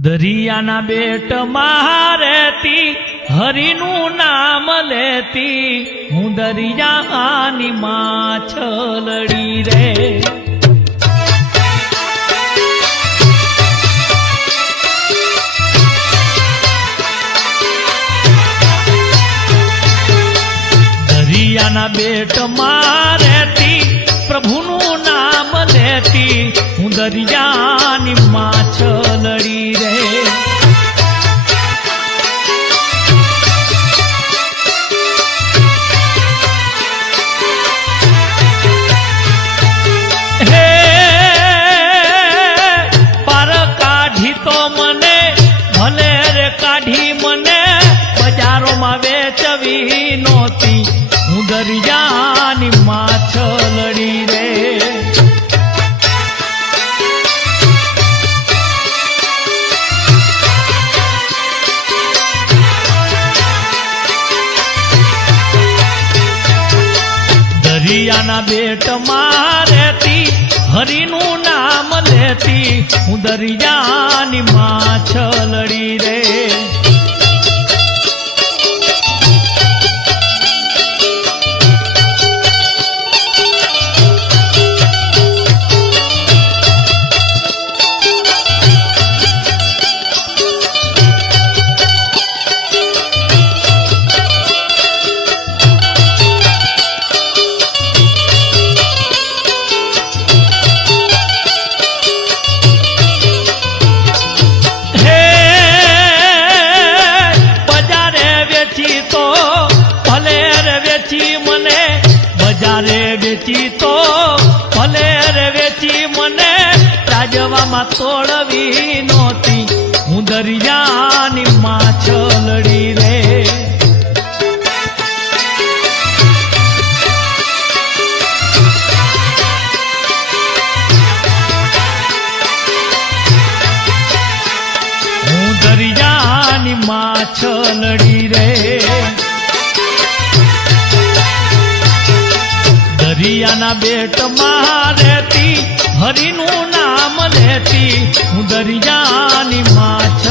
દરિયાના બેટમાં રહેતી હરિનું નામ લેતી હું દરિયાની માછલડી રે. દરિયાના બેટમાં રહેતી પ્રભુનું નામ લેતી હું દરિયાની માછલડી રે. હે પાર કાઢી તો મને ભલે રે કાઢી મને બજારોમાં વેચવી નહોતી હું દરિયાની માછલડી રે. દરિયાના બેટમાં રહેતી હરિનું નામ લેતી હું દરિયાની માછલડી રે. બજારે વેચી તો ભલે રે વેચી મને રાજવામાં તોડવી નહોતી હું દરિયાની માછલડી રે. હું દરિયાની માછલડી રે. દરિયાના બેટમાં રહેતી હરિનું નામ લેતી હું દરિયાની માછ